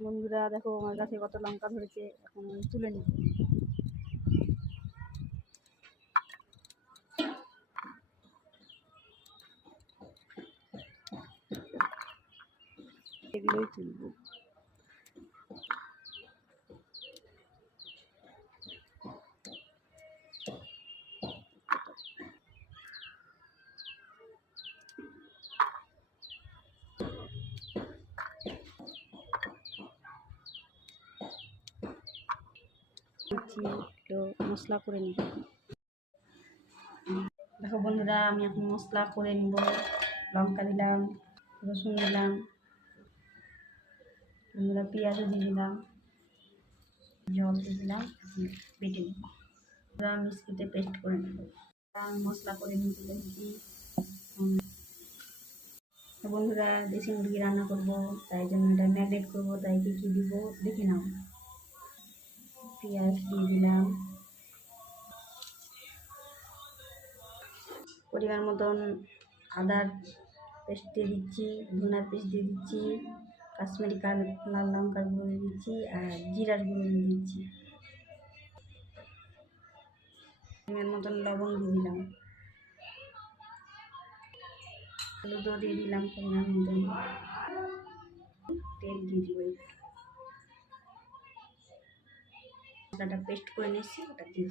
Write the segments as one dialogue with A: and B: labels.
A: বন্ধুরা দেখো আমার গাছে কত লঙ্কা ধরেছে এখন তুলে নি এগুলোই তুলবো। দিচ্ছি একটু মশলা করে নিব। দেখো বন্ধুরা, আমি এখন মশলা করে নিব। লঙ্কা দিলাম, রসুন দিলাম, বন্ধুরা পেঁয়াজও দিয়ে দিলাম, জল দিয়ে দিলাম বেটে নিব। মিক্সিতে পেস্ট করে নেব। মশলা করে নিতে বন্ধুরা, দেশি মুরগি রান্না করব, তাই জন্য এটা ম্যারিনেট করব, তাই কী কী দিব, দেখে নাও। পেঁয়াজ দিয়ে দিলাম। পরিমাণ মতন আদার পেস্ট দিয়ে দিচ্ছি, ধনার পেস্ট দিয়ে দিচ্ছি, কাশ্মীরি লাল লঙ্কার গুঁড়ো দিয়ে দিচ্ছি, আর জিরার গুঁড়ো দিয়ে দিচ্ছি। মতন লবণ দিয়ে দিলাম। হলুদও দিয়ে দিলাম পরিমাণ মতন। তেল দিয়ে দিব একটু মশলাটা পেস্ট করে নিয়েছি ওটা দিয়ে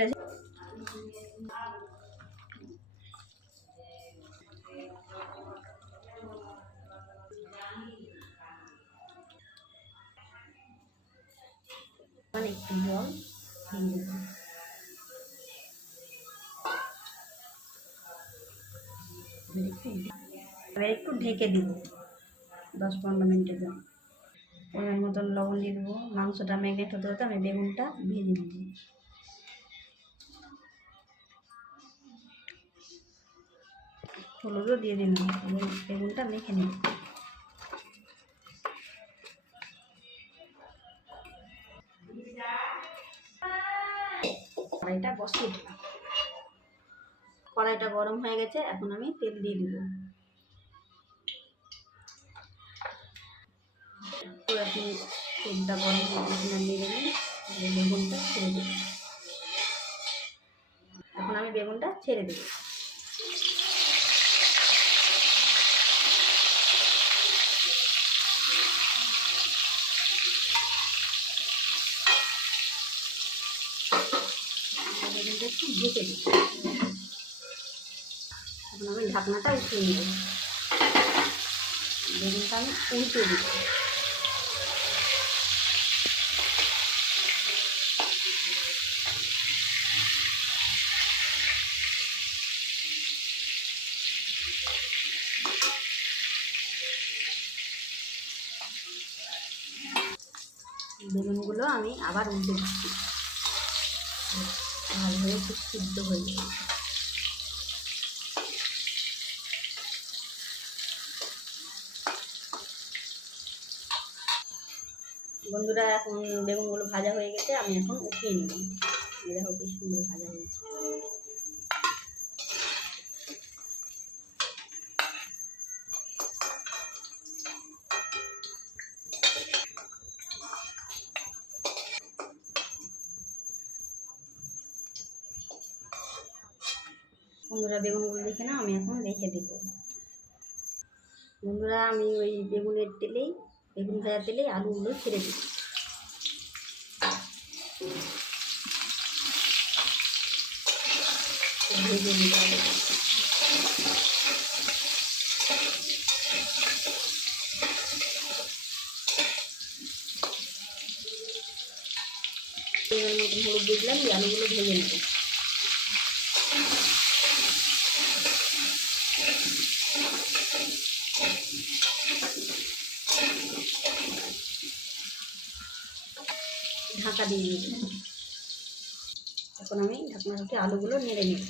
A: দিব নেব মানে একটু জল দিয়ে দেবো এবার একটু ঢেকে দিব, দশ পনেরো মিনিটের জন্য। পরিমাণ মতন লবণ দিয়ে দেবো, মাংসটা ম্যাগনেট হতে হতে আমি বেগুনটা ভেজে দিব হলুদও দিয়ে দিলাম বেগুনটা মেখে নেব। বসিয়ে দিলাম কড়াইটা গরম হয়ে গেছে, এখন আমি তেল দিয়ে দিব। তো আপনি তেলটা গরম দিয়ে বেগুনটা ছেড়ে দেবেন এখন আমি বেগুনটা ছেড়ে দেবো বেগুনটা একটু ঢেকে দিই এখন আমি ঢাকনাটা উঠিয়ে নেব বেগুনটা আমি উল্টে দিব বেগুনগুলো আমি আবার উল্টে দিচ্ছি। একটু সিদ্ধ হয়ে যাবে। বন্ধুরা, এখন বেগুনগুলো ভাজা হয়ে গেছে, আমি এখন উঠিয়ে নিলাম দেখো কি সুন্দর ভাজা হয়েছে। বন্ধুরা বেগুনগুলো দেখে না আমি এখন রেখে দেবো। বন্ধুরা, আমি ওই বেগুনের তেলেই, বেগুন ভাজা তেলেই আলুগুলো ছেড়ে দিই ভেজে নিই হলুদ দিলাম আলুগুলো ভেজে নেব। ঢাকা দিয়ে দিই। এখন আমি ঢাকনা উঠে আলুগুলো নেড়ে নিই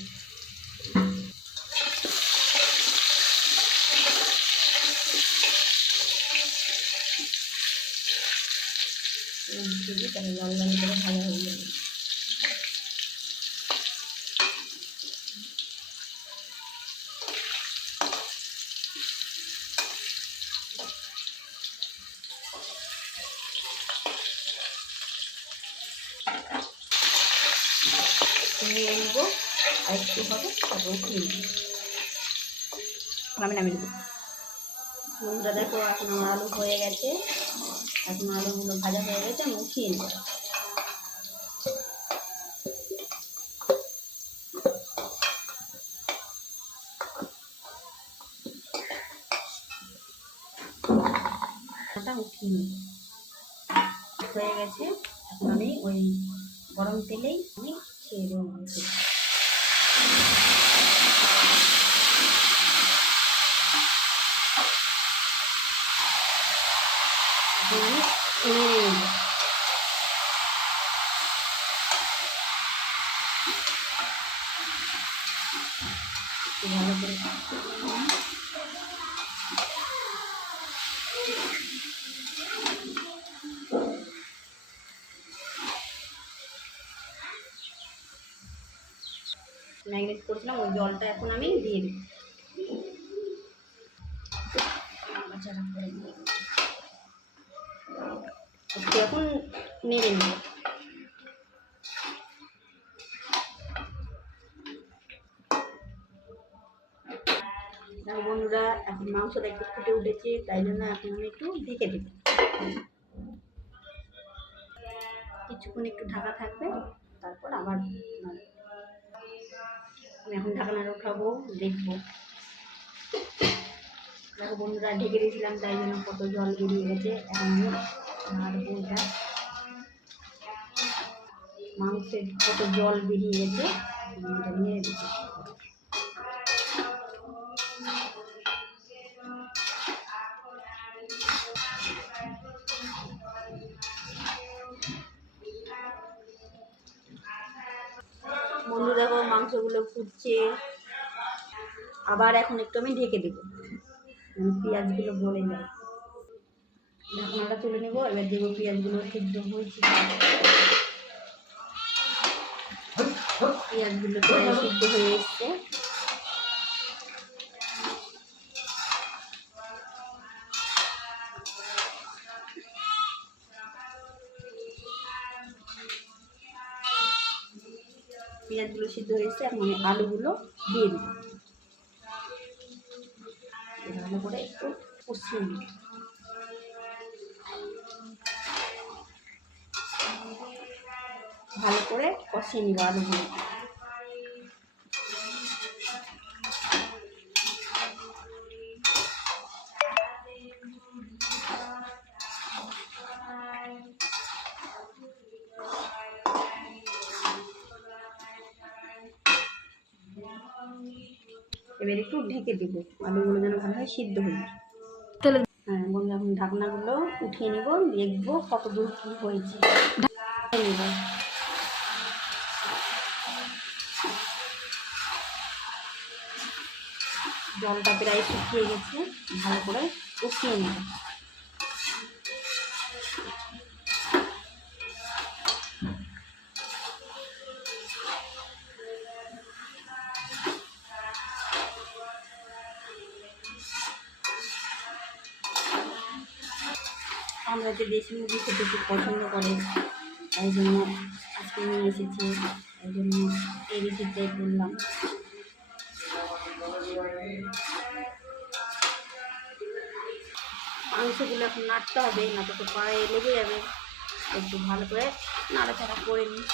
A: লাল লাল করে ভালো হয়ে যাবে নিয়ে নেব আর একটু নেব আমি নামিয়ে দেবো। দেখো, এখন আলু হয়ে গেছে। এখন আলুগুলো ভাজা হয়ে গেছে, আমি উঠিয়ে নেব। উঠিয়ে হয়ে গেছে, এখন আমি ওই গরম তেলেই আমি ছেড়ে দেবো মাংস এখন আমি নেড়ে নেব একটু ভালো করে ম্যাগনেট করেছিলাম, ওই জলটা এখন আমি দিয়ে দিই। এখন নেড়ে নেব বন্ধুরা, এখন মাংসটা একটু ফুটে উঠেছে, তাই জন্য এখন আমি একটু ঢেকে দেব কিছুক্ষণ একটু ঢাকা থাকবে, তারপর আবার। আমি এখন ঢাকনাটা উঠাবো দেখব। দেখো বন্ধুরা, ঢেকে দিয়েছিলাম, তাই জন্য কত জল বেরিয়ে গেছে। এখন আর এটা। মাংসের কত জল বেরিয়ে গেছে নিয়ে দিচ্ছি বন্ধু দেখো, মাংসগুলো ফুটছে। আবার এখন একটু আমি ঢেকে দেবো। পেঁয়াজগুলো বলে গলে এখন ওটা তুলে নেব, এবার দেবো পেঁয়াজগুলো সিদ্ধ হয়েছে। পেঁয়াজগুলো সিদ্ধ হয়ে এসছে। সিদ্ধ হয়েছে এখন আমি আলুগুলো দিয়ে দিই। ভালো করে একটু কষিয়ে নিই। ভালো করে কষিয়ে নিব আলুগুলো এবার একটু ঢেকে দেব। আলুগুলো যেন ভালোভাবে সিদ্ধ হয়ে
B: তাহলে
A: হ্যাঁ বন্ধু এখন ঢাকনাগুলো উঠিয়ে নিব দেখব কত দূর কী হয়েছে। নেব। জলটা প্রায় শুকিয়ে গেছে ভালো করে উঠিয়ে নেব। আমরা যে দেশি মুরগি খেতে খুব পছন্দ করে, তাই জন্য আজকে নিয়ে এসেছি, তাই জন্য এই রেসিপিটাই করলাম মাংসগুলো এখন নাড়তে হবে, না তো পায়ে লেগে যাবে, একটু ভালো করে নাড়াচাড়া করে নিই।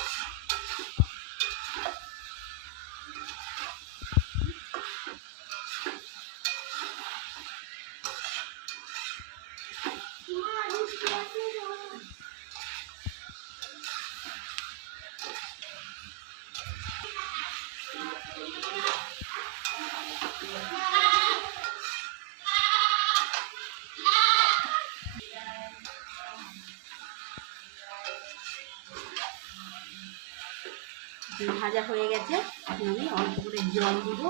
A: ভাজা হয়ে গেছে। এখন আমি অল্প করে জল দিব,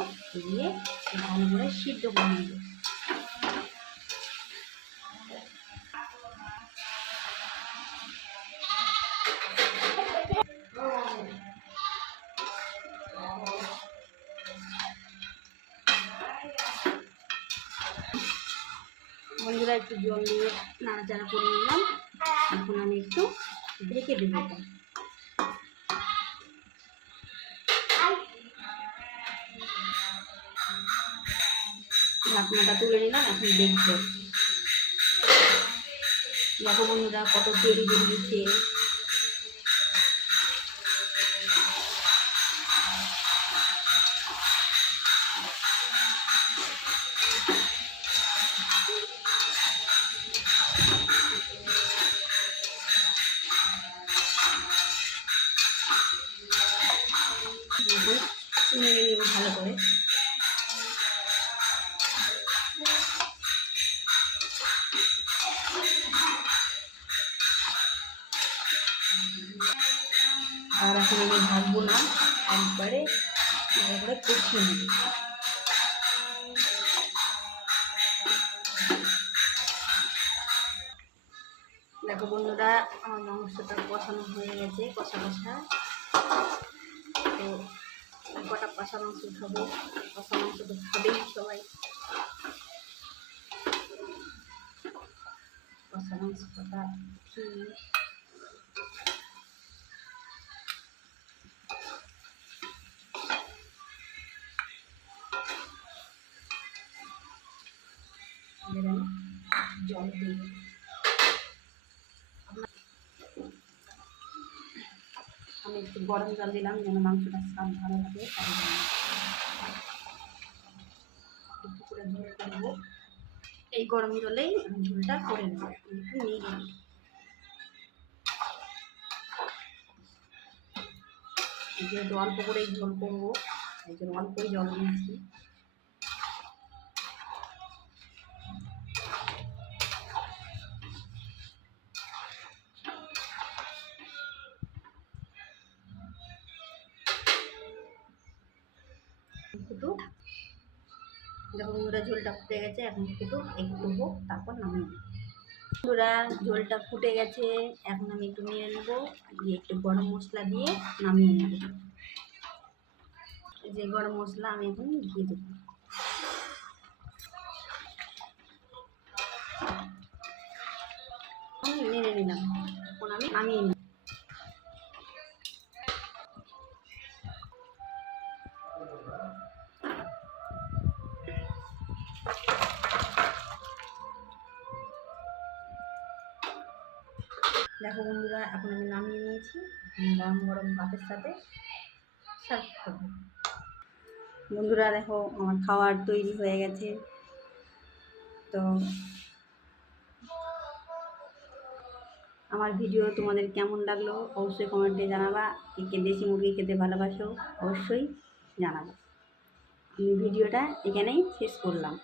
A: দিয়ে ভালো করে সিদ্ধ করে নেব। বন্ধুরা, একটু জল দিয়ে নাড়াচাড়া করে নিলাম। এখন আমি একটু ঢেকে দেবো ঢাকনাটা তুলে নিলাম এখন দেখব। দেখো বন্ধুরা কত তেল বেরিয়েছে। একবারে করে কষিয়ে নেব। দেখো বন্ধুরা, আমার মাংসটা কষানো হয়ে গেছে, কষা কষা। তো কটা কষা মাংস খাব? কষা মাংস তো খাবেই সবাই। কষা মাংস কটা জল দিই। আমি একটু গরম জল দিলাম, যেন মাংসটা স্বাদ ভালো থাকে এই গরম জলেই আমি ঝোলটা করে নেব, একটু নিয়ে যেহেতু অল্প করেই ঝোল করব এই জন্য অল্পই জল নিয়েছি ফুটু দেখো বন্ধুরা, ঝোলটা ফুটে গেছে। এখন ফুটুক একটু হোক, তারপর নামিয়ে বন্ধুরা, ঝোলটা ফুটে গেছে। এখন আমি একটু নিয়ে নেব, দিয়ে একটু গরম মশলা দিয়ে নামিয়ে নেব। যে গরম মশলা আমি এখন দিয়ে দেবো। নেড়ে নিলাম। এখন আমি নামিয়ে নিই সাথে সার্ভ করব। বন্ধুরা, দেখো, আমার খাওয়ার তৈরি হয়ে গেছে। তো আমার ভিডিও তোমাদের কেমন লাগল অবশ্যই কমেন্টে জানাবা। কে কে দেশি মুরগি খেতে ভালোবাসো অবশ্যই জানাবা। আমি ভিডিওটা এখানেই শেষ করলাম।